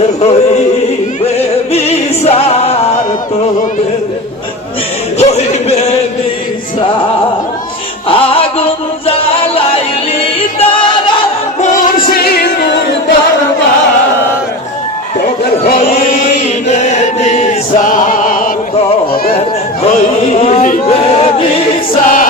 তোদের হইবে বিচার, তোদের হইবে বিচার আগুন জ্বালাইলি তারা মুর্শিদুর দরবার তোদের হইবে বিচার তোদের হইবে বিচার।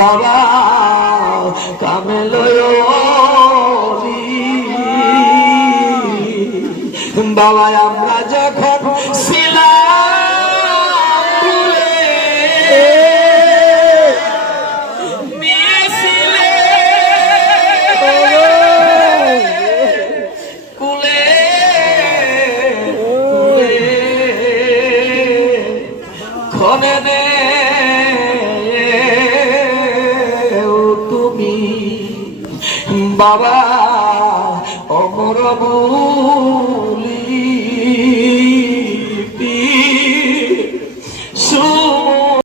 বাবা কামেলয় বাবা আমরা যখন ছিলাম ভুলে, বাবা অমর বলি